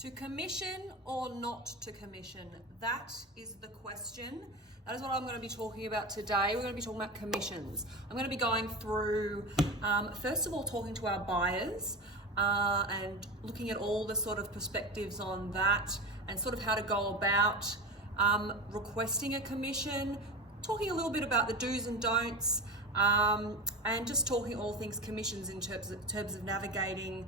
To commission or not to commission? That is the question. That is what I'm going to be talking about today. We're going to be talking about commissions. I'm going to be going through, first of all, talking to our buyers and looking at all the sort of perspectives on that and sort of how to go about requesting a commission, talking a little bit about the do's and don'ts, and just talking all things commissions in terms of navigating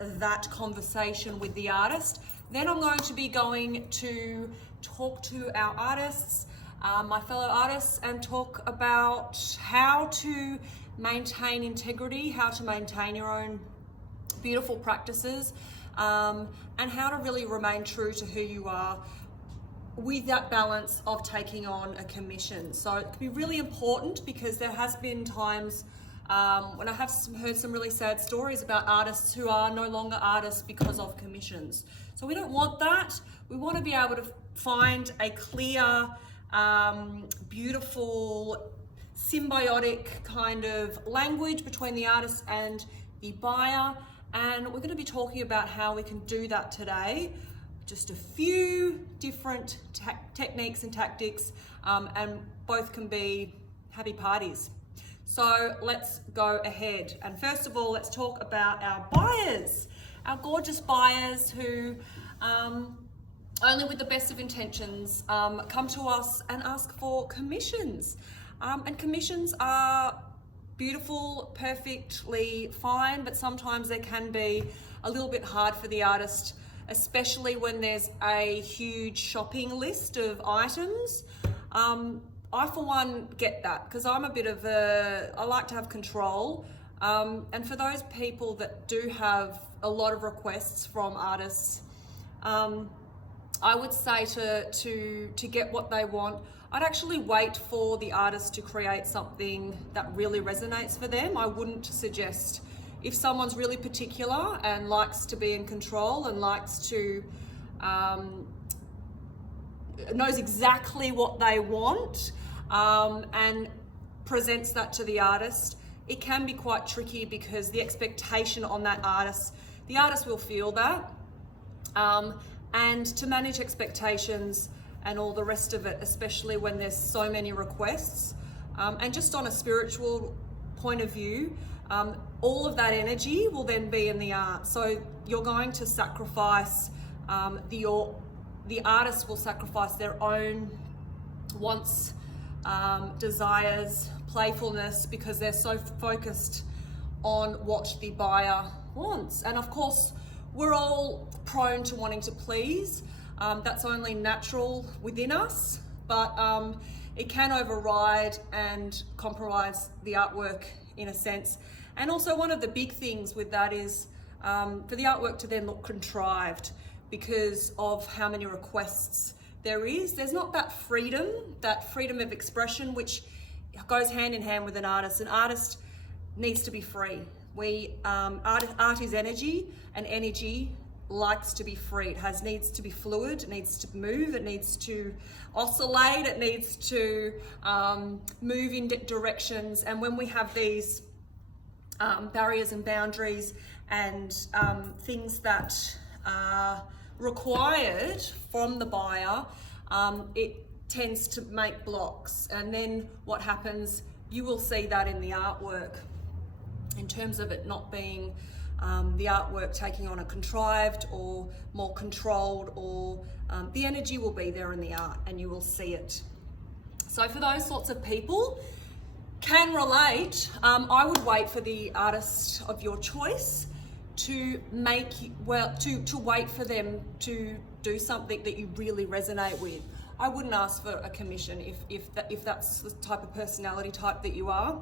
that conversation with the artist. Then I'm going to be going to talk to our artists, my fellow artists, and talk about how to maintain integrity, how to maintain your own beautiful practices, and how to really remain true to who you are with that balance of taking on a commission. So it can be really important because there has been times when I have heard some really sad stories about artists who are no longer artists because of commissions. So we don't want that. We want to be able to find a clear, beautiful, symbiotic kind of language between the artist and the buyer. And we're going to be talking about how we can do that today. Just a few different techniques and tactics, and both can be happy parties. So let's go ahead. And first of all, let's talk about our buyers, our gorgeous buyers who, only with the best of intentions, come to us and ask for commissions. And commissions are beautiful, perfectly fine, but sometimes they can be a little bit hard for the artist, especially when there's a huge shopping list of items. I, for one, get that because I'm a bit of I like to have control. And for those people that do have a lot of requests from artists, I would say to get what they want, I'd actually wait for the artist to create something that really resonates for them. I wouldn't suggest, if someone's really particular and likes to be in control and likes to, knows exactly what they want, and presents that to the artist, it can be quite tricky because the expectation on that artist, the artist will feel that. And to manage expectations and all the rest of it, especially when there's so many requests, and just on a spiritual point of view, all of that energy will then be in the art. So you're going to sacrifice, the artist will sacrifice their own wants, desires, playfulness, because they're so focused on what the buyer wants. And of course, we're all prone to wanting to please. That's only natural within us, but it can override and compromise the artwork in a sense. And also one of the big things with that is for the artwork to then look contrived because of how many requests there is. There's not that freedom of expression, which goes hand in hand with an artist. An artist needs to be free. Art is energy, and energy likes to be free. It needs to be fluid, it needs to move, it needs to oscillate, it needs to move in directions. And when we have these barriers and boundaries and things that are required from the buyer, it tends to make blocks. And then what happens, you will see that in the artwork in terms of it not being the artwork taking on a contrived or more controlled, or the energy will be there in the art and you will see it. So for those sorts of people can relate, I would wait for the artist of your choice to wait for them to do something that you really resonate with. I wouldn't ask for a commission if that's the type of personality type that you are.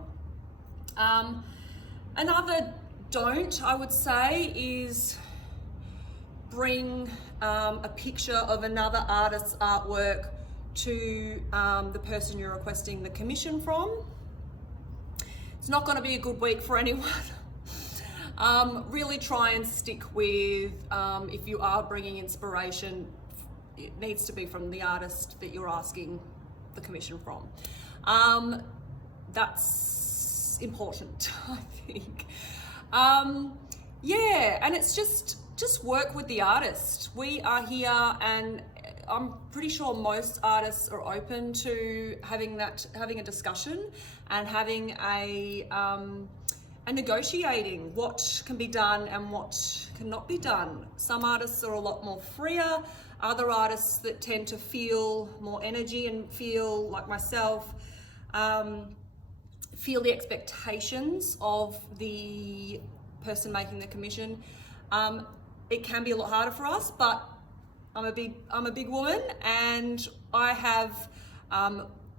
Another don't, I would say, is bring a picture of another artist's artwork to the person you're requesting the commission from. It's not going to be a good week for anyone. Really try and stick with, if you are bringing inspiration, it needs to be from the artist that you're asking the commission from. That's important, I think. Yeah, and it's just just work with the artist. We are here, and I'm pretty sure most artists are open to having a discussion and having and negotiating what can be done and what cannot be done. Some artists are a lot more freer. Other artists that tend to feel more energy and feel like myself, feel the expectations of the person making the commission. It can be a lot harder for us, but I'm a big woman, and I have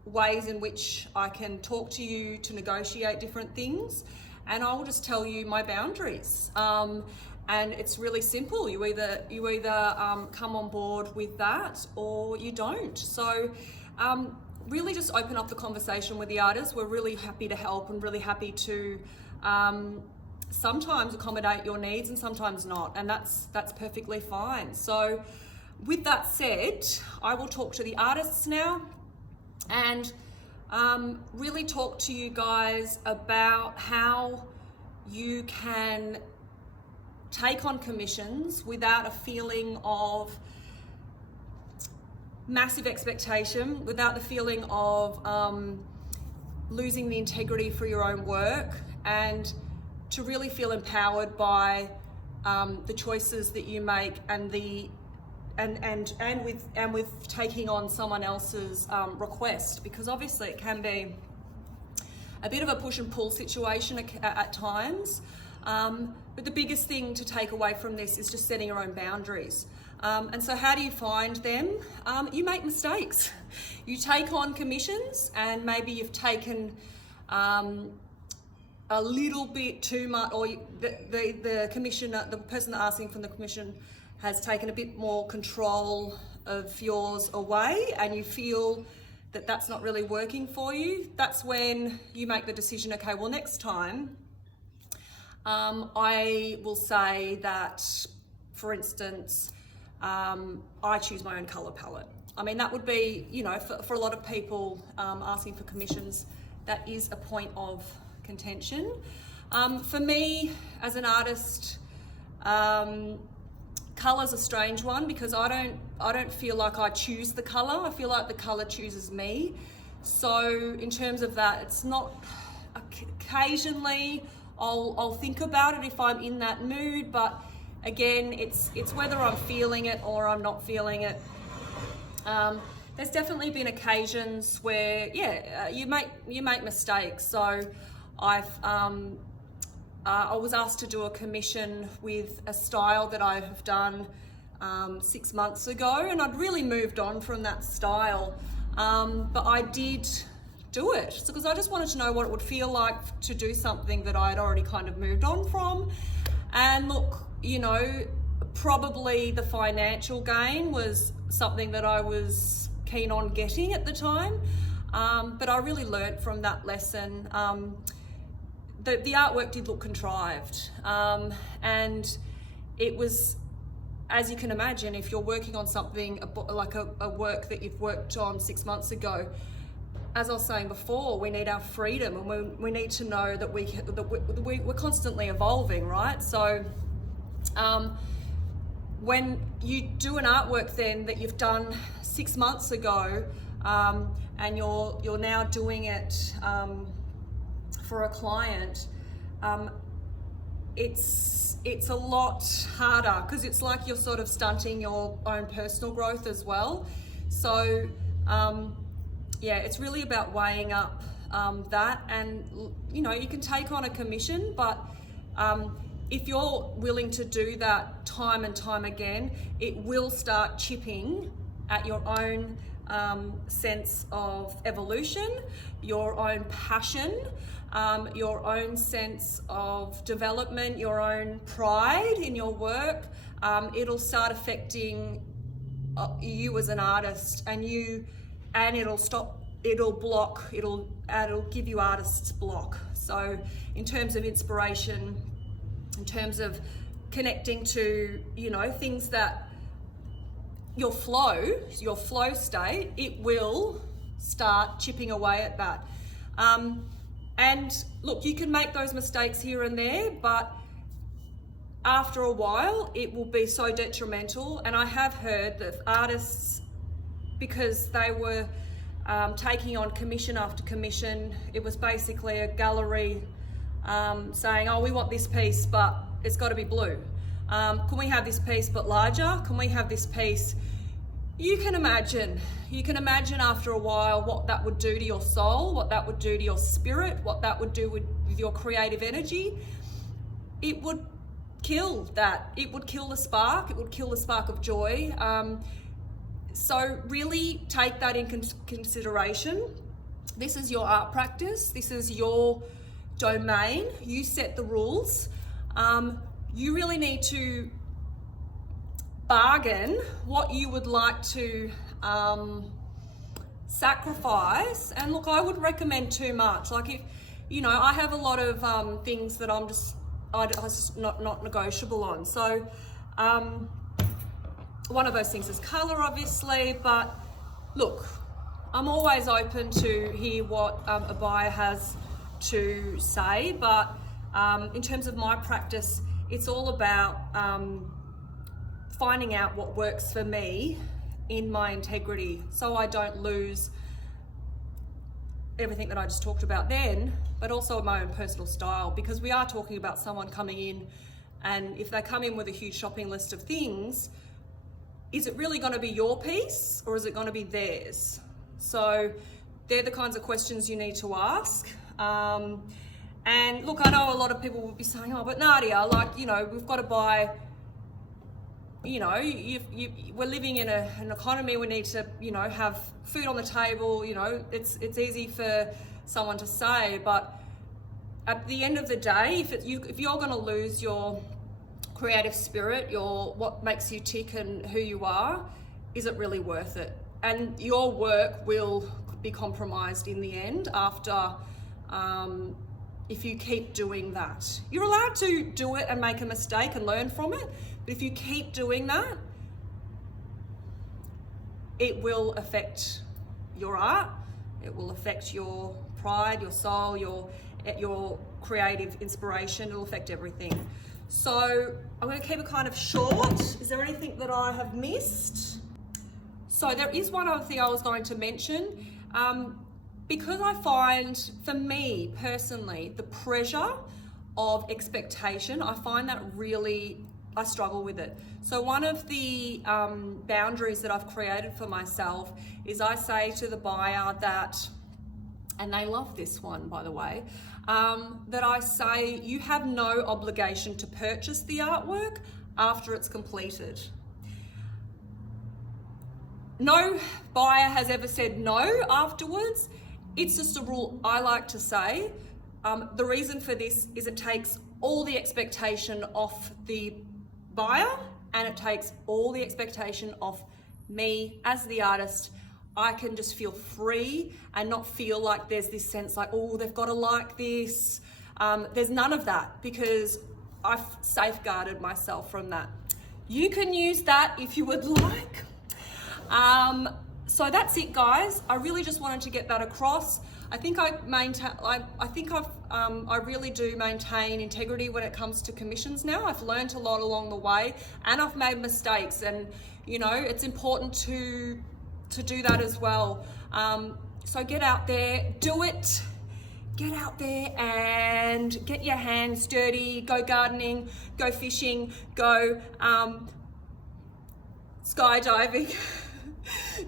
ways in which I can talk to you to negotiate different things, and I will just tell you my boundaries. And it's really simple. You either come on board with that or you don't. So really just open up the conversation with the artists. We're really happy to help and really happy to sometimes accommodate your needs and sometimes not, and that's perfectly fine. So with that said, I will talk to the artists now and really talk to you guys about how you can take on commissions without a feeling of massive expectation, without the feeling of losing the integrity for your own work, and to really feel empowered by the choices that you make and with taking on someone else's request, because obviously it can be a bit of a push and pull situation at times. But the biggest thing to take away from this is just setting your own boundaries. And so how do you find them? You make mistakes. You take on commissions and maybe you've taken a little bit too much, or the commissioner, the person asking for the commission has taken a bit more control of yours away, and you feel that that's not really working for you. That's when you make the decision, okay, well, next time I will say that, for instance, I choose my own colour palette. I mean, that would be, for a lot of people asking for commissions, that is a point of contention. For me, as an artist, colour's a strange one, because I don't feel like I choose the colour. I feel like the colour chooses me. So in terms of that, it's not, occasionally I'll think about it if I'm in that mood, but again, it's whether I'm feeling it or I'm not feeling it. There's definitely been occasions where, you make mistakes. So I was asked to do a commission with a style that I have done 6 months ago, and I'd really moved on from that style, but I did do it because I just wanted to know what it would feel like to do something that I had already kind of moved on from. And look, probably the financial gain was something that I was keen on getting at the time, but I really learnt from that lesson. The artwork did look contrived, and it was, as you can imagine, if you're working on something like a work that you've worked on 6 months ago, as I was saying before, we need our freedom, and we need to know that we're constantly evolving, right? So when you do an artwork then that you've done 6 months ago, and you're now doing it for a client, it's a lot harder, because it's like you're sort of stunting your own personal growth as well. So it's really about weighing up that, and you can take on a commission, but if you're willing to do that time and time again, it will start chipping at your own sense of evolution, your own passion, your own sense of development, your own pride in your work. It'll start affecting you as an artist, and it'll give you artist's block. So in terms of inspiration, in terms of connecting to, things that your flow state, it will start chipping away at that. And look, you can make those mistakes here and there, but after a while, it will be so detrimental. And I have heard that artists, because they were taking on commission after commission, it was basically a gallery saying, oh, we want this piece, but it's got to be blue. Can we have this piece but larger? Can we have this piece? You can imagine after a while what that would do to your soul, what that would do to your spirit, what that would do with your creative energy. It would kill that. It would kill the spark. It would kill the spark of joy. So really take that in consideration. This is your art practice. This is your domain. You set the rules. You really need to bargain what you would like to sacrifice. And look, I would recommend too much. Like, if you know, I have a lot of things that I'm just not negotiable on. So one of those things is color, obviously, but look, I'm always open to hear what a buyer has to say, but in terms of my practice, it's all about finding out what works for me in my integrity, so I don't lose everything that I just talked about then, but also my own personal style, because we are talking about someone coming in, and if they come in with a huge shopping list of things, is it really going to be your piece or is it going to be theirs? So they're the kinds of questions you need to ask. And look, I know a lot of people will be saying, oh, but Nadia, like, you know, we've got to buy, you know, we're living in an economy, we need to, you know, have food on the table, you know, it's easy for someone to say, but at the end of the day, if you're going to lose your creative spirit, what makes you tick and who you are, is it really worth it? And your work will be compromised in the end after, if you keep doing that. You're allowed to do it and make a mistake and learn from it, but if you keep doing that, it will affect your art, it will affect your pride, your soul, your creative inspiration, it'll affect everything. So I'm going to keep it kind of short. Is there anything that I have missed? So there is one other thing I was going to mention. Because I find, for me personally, the pressure of expectation, I find that really, I struggle with it. So one of the boundaries that I've created for myself is I say to the buyer that, and they love this one, by the way, that I say, you have no obligation to purchase the artwork after it's completed. No buyer has ever said no afterwards. It's just a rule I like to say. The reason for this is it takes all the expectation off the buyer, and it takes all the expectation off me as the artist. I can just feel free and not feel like there's this sense like, oh, they've got to like this. There's none of that, because I've safeguarded myself from that. You can use that if you would like. So that's it, guys. I really just wanted to get that across. I think I really do maintain integrity when it comes to commissions now. I've learned a lot along the way, and I've made mistakes, and you know, it's important to do that as well. So get out there, do it. Get out there and get your hands dirty, go gardening, go fishing, go skydiving.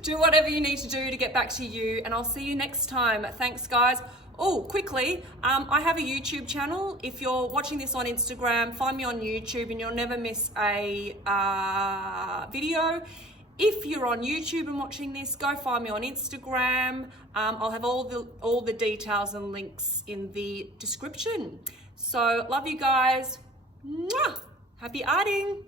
Do whatever you need to do to get back to you, and I'll see you next time. Thanks, guys. Oh, quickly, I have a YouTube channel. If you're watching this on Instagram, find me on YouTube and you'll never miss a video. If you're on YouTube and watching this, go find me on Instagram. I'll have all the details and links in the description. So, love you guys. Mwah! Happy arting.